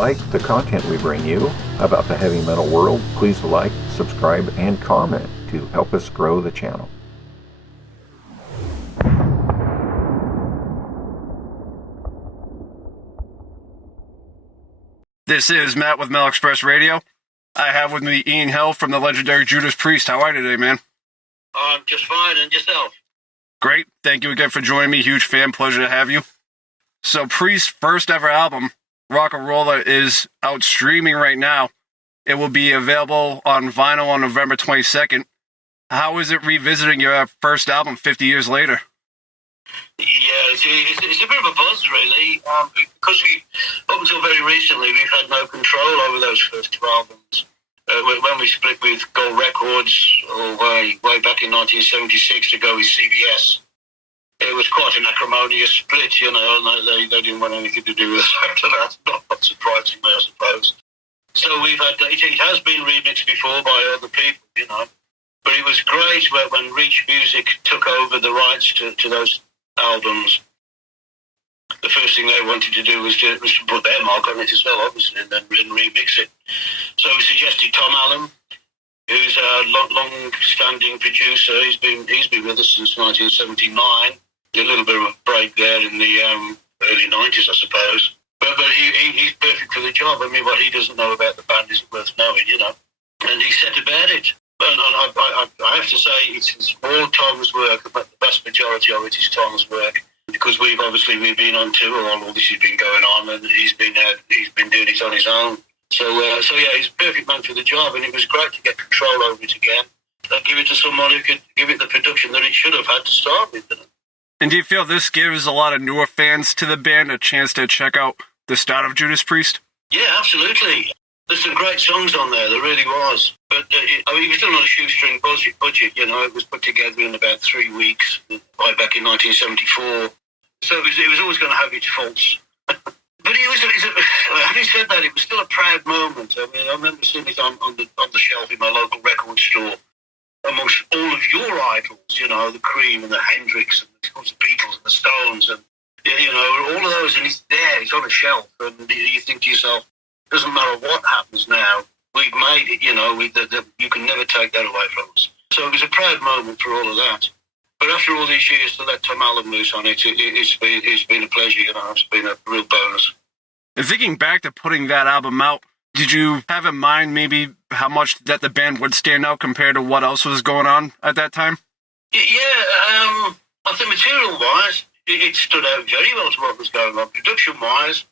like the content we bring you about the heavy metal world, please like, subscribe, and comment to help us grow the channel. This is Matt with Metal Express Radio. I have with me Ian Hill from the legendary Judas Priest. How are you today, man? I'm just fine, and yourself? Great. Thank you again for joining me. Huge fan. Pleasure to have you. So Priest's first ever album, Rocka Rolla, is out streaming right now. It will be available on vinyl on November 22nd. How is it revisiting your first album 50 years later? Yeah, it's a bit of a buzz, really, because up until very recently, we've had no control over those first two albums. When we split with Gold Records, way back in 1976 to go with CBS, it was quite an acrimonious split, you know, and they didn't want anything to do with us after that, not surprisingly, I suppose. So we've had, it has been remixed before by other people, you know, but it was great when Reach Music took over the rights to those albums. The first thing they wanted to do was to put their mark on it as well, obviously, and then remix it. So we suggested Tom Allen, who's a long-standing producer. He's been with us since 1979. A little bit of a break there in the early 90s, I suppose. But he's perfect for the job. I mean, what he doesn't know about the band isn't worth knowing, you know. And he set about it. And I have to say, it's all Tom's work, but the vast majority of it is Tom's work. Because we've been on tour, all this has been going on, and he's been doing it on his own. So yeah, he's a perfect man for the job, and it was great to get control over it again and give it to someone who could give it the production that it should have had to start with. And do you feel this gives a lot of newer fans to the band a chance to check out the start of Judas Priest? Yeah, absolutely. There's some great songs on there, there really was. But it was done on a shoestring budget, you know. It was put together in about 3 weeks, right back in 1974. So it was always going to have its faults. But having said that, it was still a proud moment. I mean, I remember seeing it on the shelf in my local record store amongst all of your idols, you know, the Cream and the Hendrix and the Beatles and the Stones and, you know, all of those, and it's there, it's on a shelf, and you think to yourself, it doesn't matter what happens now, we've made it, you know, you can never take that away from us. So it was a proud moment for all of that. But after all these years to let Tom Allen loose on it, it's been a pleasure, you know, it's been a real bonus. And thinking back to putting that album out, did you have in mind maybe how much that the band would stand out compared to what else was going on at that time? Yeah, I think material-wise, it stood out very well to what was going on. Production-wise,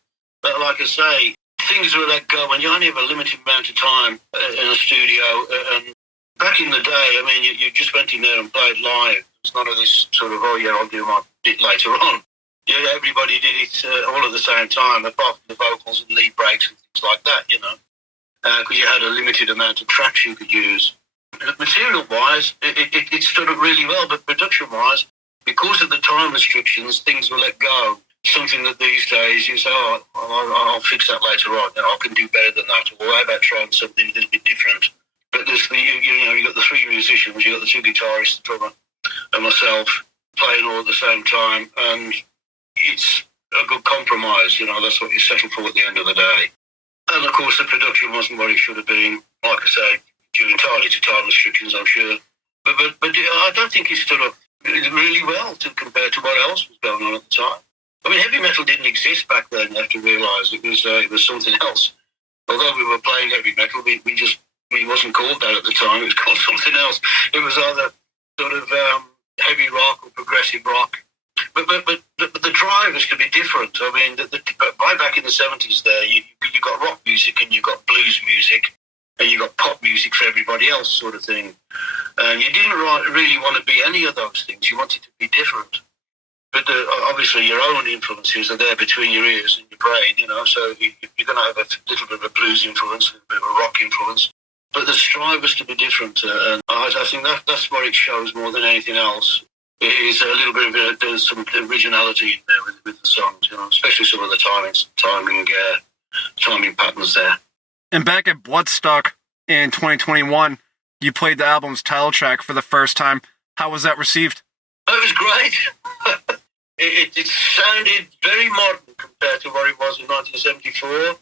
like I say, things were let go when you only have a limited amount of time in a studio. And back in the day, I mean, you just went in there and played live. It's none of this sort of, oh yeah, I'll do my bit later on. Yeah, everybody did it all at the same time, apart from the vocals and lead breaks and things like that, you know, because you had a limited amount of tracks you could use. Material-wise, it stood up really well, but production-wise, because of the time restrictions, things were let go. Something that these days you say, oh, I'll fix that later on, you know, I can do better than that, or how about trying something a little bit different? But there's you got the three musicians, you got the two guitarists, the drummer, and myself playing all at the same time, and it's a good compromise, you know, that's what you settle for at the end of the day. And of course the production wasn't what it should have been, like I say, due entirely to time restrictions, I'm sure. But I don't think it stood up really well compared to what else was going on at the time. I mean, heavy metal didn't exist back then, you have to realise. It was something else. Although we were playing heavy metal, we wasn't called that at the time, it was called something else. It was either sort of heavy rock or progressive rock. But the drivers could be different. I mean, right back in the 70s there, you got rock music and you got blues music and you got pop music for everybody else sort of thing. And you didn't really want to be any of those things. You wanted to be different. But obviously your own influences are there between your ears and your brain, you know, so you're going to have a little bit of a blues influence, a bit of a rock influence. But the strive was to be different, and I think that's what it shows more than anything else. It is a little bit of there's some originality in there with the songs, you know, especially some of the timing patterns there. And back at Bloodstock in 2021, you played the album's title track for the first time. How was that received? It was great. It sounded very modern compared to what it was in 1974.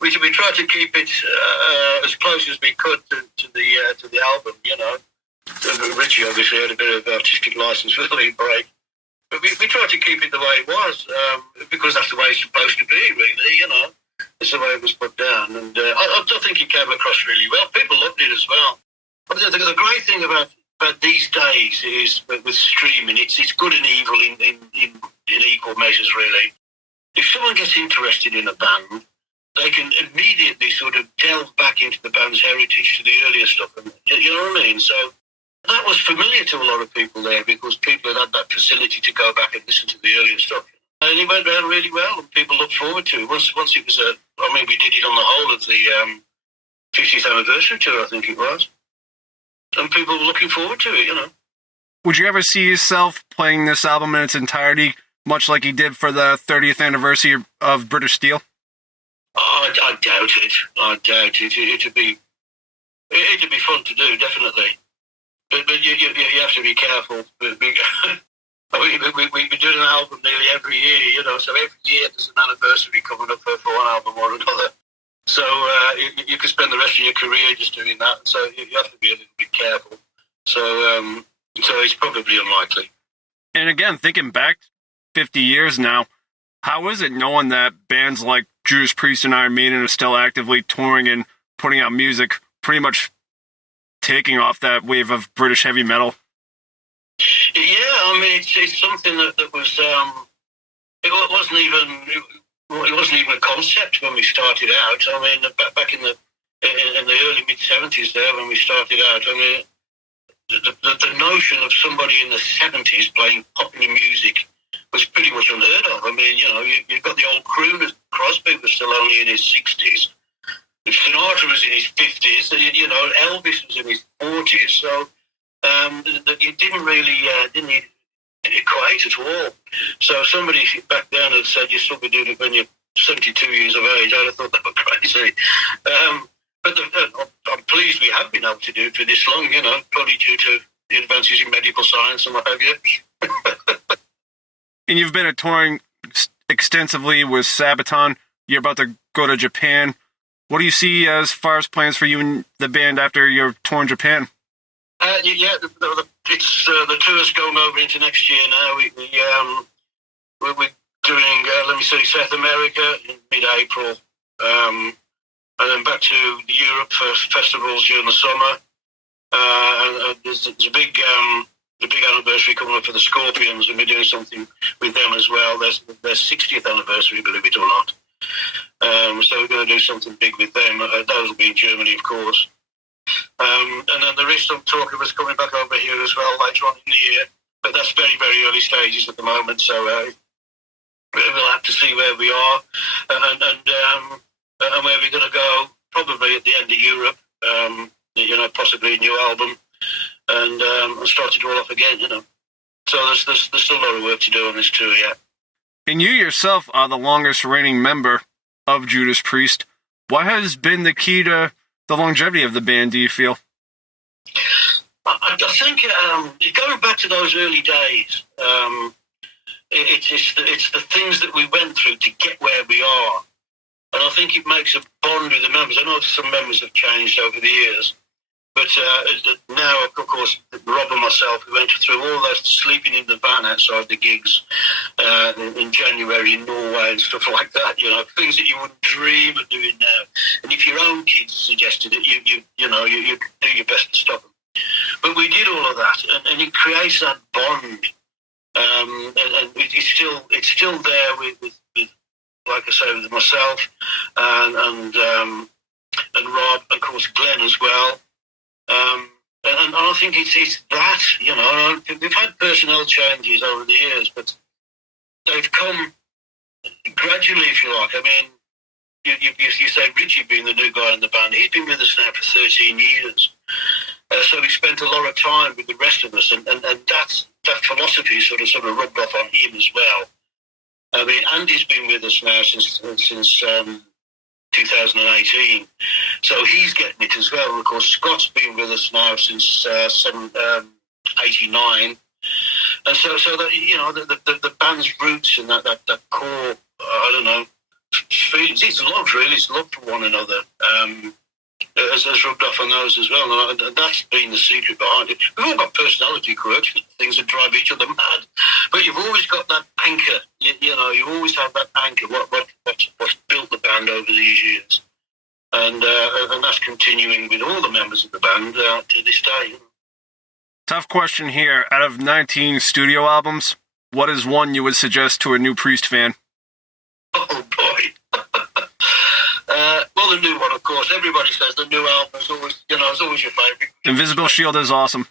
we tried to keep it as close as we could to the album, you know. Richie obviously had a bit of artistic license with the lead break. But we tried to keep it the way it was, because that's the way it's supposed to be, really, you know. It's the way it was put down. And I think it came across really well. People loved it as well. But the great thing about these days is with streaming, it's good and evil in equal measures, really. If someone gets interested in a band, they can immediately sort of delve back into the band's heritage, to the earlier stuff. And, you know what I mean? So that was familiar to a lot of people there, because people had that facility to go back and listen to the earlier stuff. And it went down really well, and people looked forward to it. Once it was we did it on the whole of the 50th anniversary tour, I think it was. And people were looking forward to it, you know. Would you ever see yourself playing this album in its entirety, much like you did for the 30th anniversary of British Steel? I doubt it. I doubt it. It'd be fun to do, definitely. But you have to be careful. We've been doing an album nearly every year, you know, so every year there's an anniversary coming up for one album or another. So you could spend the rest of your career just doing that. So you have to be a little bit careful. So it's probably unlikely. And again, thinking back 50 years now, how is it knowing that bands like Judas Priest and Iron Maiden are still actively touring and putting out music, pretty much taking off that wave of British heavy metal? Yeah, I mean, it's something that was it wasn't even a concept when we started out. I mean, back in the early mid-70s there, when we started out, I mean, the notion of somebody in the 70s playing popular music was pretty much unheard of. I mean, you know, you've got the old crooners. Crosby was still only in his 60s. Sinatra was in his 50s. You know, Elvis was in his 40s. So you didn't equate at all. So somebody back then had said, you'll still be doing it when you're 72 years of age. I'd have thought that was crazy. But I'm pleased we have been able to do it for this long, you know, probably due to the advances in medical science and what have you. And you've been touring extensively with Sabaton. You're about to go to Japan. What do you see as far as plans for you and the band after your tour in Japan? The tour's going over into next year now. We're doing, South America in mid-April, and then back to Europe for festivals during the summer. And there's a big anniversary coming up for the Scorpions, and we're doing something with them as well. Their 60th anniversary, believe it or not. So we're going to do something big with them. Those will be in Germany, of course. And then there is some talk of us coming back over here as well later on in the year. But that's very, very early stages at the moment, so we'll have to see where we are and where we're going to go, probably at the end of Europe, you know, possibly a new album, and start it all off again, you know. So there's still a lot of work to do on this tour yet. And you yourself are the longest reigning member of Judas Priest. What has been the key to the longevity of the band, do you feel? I think going back to those early days, it's the things that we went through to get where we are. And I think it makes a bond with the members. I know some members have changed over the years, but now, of course, Rob and myself, we went through all that, sleeping in the van outside the gigs in January in Norway and stuff like that, you know, things that you wouldn't dream of doing now. And if your own kids suggested it, you do your best to stop them. But we did all of that, and it creates that bond. And it's still there with like I say, with myself and Rob, of course, Glenn as well. And I think it's that, you know, we've had personnel changes over the years, but they've come gradually, if you like. I mean, you say Richie being the new guy in the band, he's been with us now for 13 years. So we spent a lot of time with the rest of us, and that philosophy sort of rubbed off on him as well. I mean, Andy's been with us now since 2018, so he's getting it as well. And of course, Scott's been with us now since 89, and so that, you know, the band's roots and that core, I don't know, feelings. It's love, really. It's love for one another. Has rubbed off on those as well. And that's been the secret behind it. We've all got personality quirks, things that drive each other mad. But you've always got that anchor. You know, you always have that anchor. What's built the band over these years, and that's continuing with all the members of the band to this day. You know. Tough question here. Out of 19 studio albums, what is one you would suggest to a new Priest fan? Oh boy. Well, the new one, of course. Everybody says the new album is always, it's always your favourite. Invisible Shield is awesome.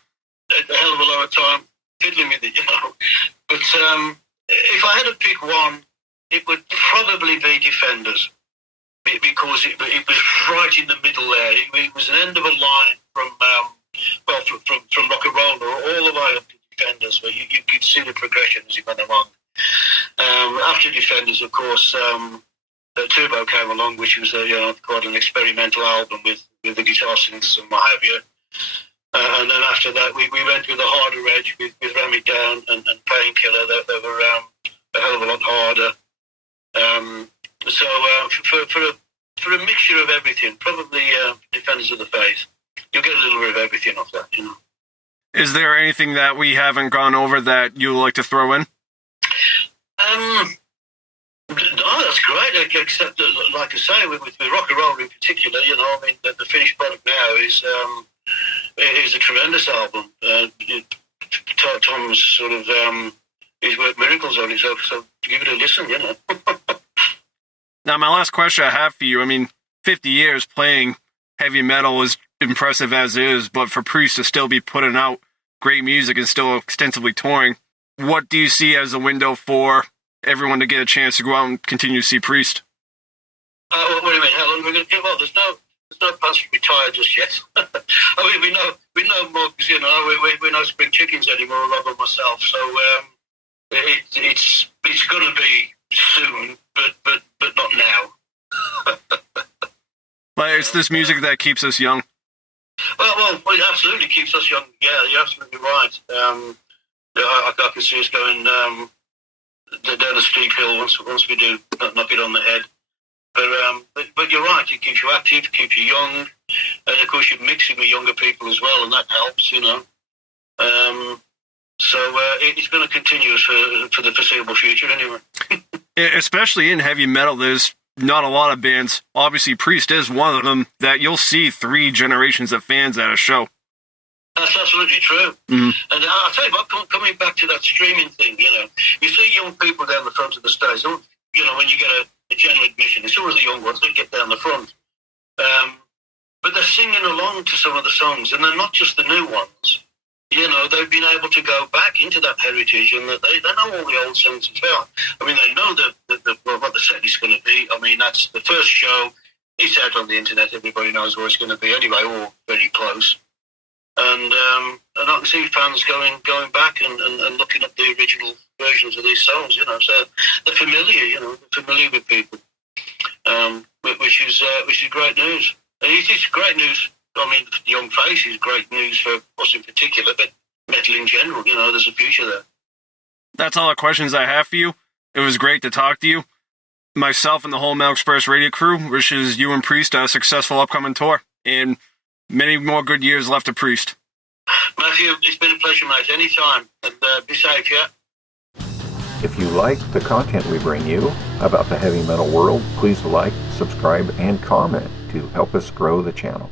A hell of a lot of time fiddling with it, But if I had to pick one, it would probably be Defenders, because it was right in the middle there. It was an end of a line from Rocka Rolla all the way up to Defenders, where you could see the progression as it went along. After Defenders, of course, Turbo came along, which was quite an experimental album with the guitar synths and what have you. And then after that, we went with a harder edge with Ram It Down and Painkiller. They were a hell of a lot harder. So for a mixture of everything, probably Defenders of the Faith. You'll get a little bit of everything off that, Is there anything that we haven't gone over that you like to throw in? No, that's great. Except, like I say, with Rocka Rolla in particular, the finished product now is a tremendous album. Tom's sort of he's worked miracles on it, so give it a listen, Now, my last question I have for you, 50 years playing heavy metal is impressive as is, but for Priest to still be putting out great music and still extensively touring, what do you see as a window for everyone to get a chance to go out and continue to see Priest? What do you mean? How long are we going to give up? There's no plans to retire just yet. we know mugs, we're no spring chickens anymore, Rob and myself. So it's going to be soon, but not now. But it's this music that keeps us young. Well, it absolutely keeps us young. Yeah, you're absolutely right. I can see us going down a steep hill once we do knock it on the head. But you're right. It keeps you active, keeps you young, and of course you're mixing with younger people as well, and that helps. So it's going to continue for the foreseeable future, anyway. Especially in heavy metal, there's not a lot of bands. Obviously, Priest is one of them that you'll see 3 generations of fans at a show. That's absolutely true. Mm-hmm. And I'll tell you what, coming back to that streaming thing, you see young people down the front of the stage. When you get a general admission, it's always the young ones that get down the front. But they're singing along to some of the songs, and they're not just the new ones. They've been able to go back into that heritage, and they know all the old songs as well. They know what the set is going to be. That's the first show. It's out on the internet. Everybody knows where it's going to be anyway, or very close. And I can see fans going back and looking at the original versions of these songs, so they're familiar, they're familiar with people, which is great news. It's great news. The young face is great news for us in particular, but metal in general, there's a future there. That's all the questions I have for you. It was great to talk to you. Myself and the whole Metal Express radio crew wishes you and Priest a successful upcoming tour, and many more good years left to Priest. Matthew, it's been a pleasure, mate. Anytime. And be safe, yeah? If you like the content we bring you about the heavy metal world, please like, subscribe, and comment to help us grow the channel.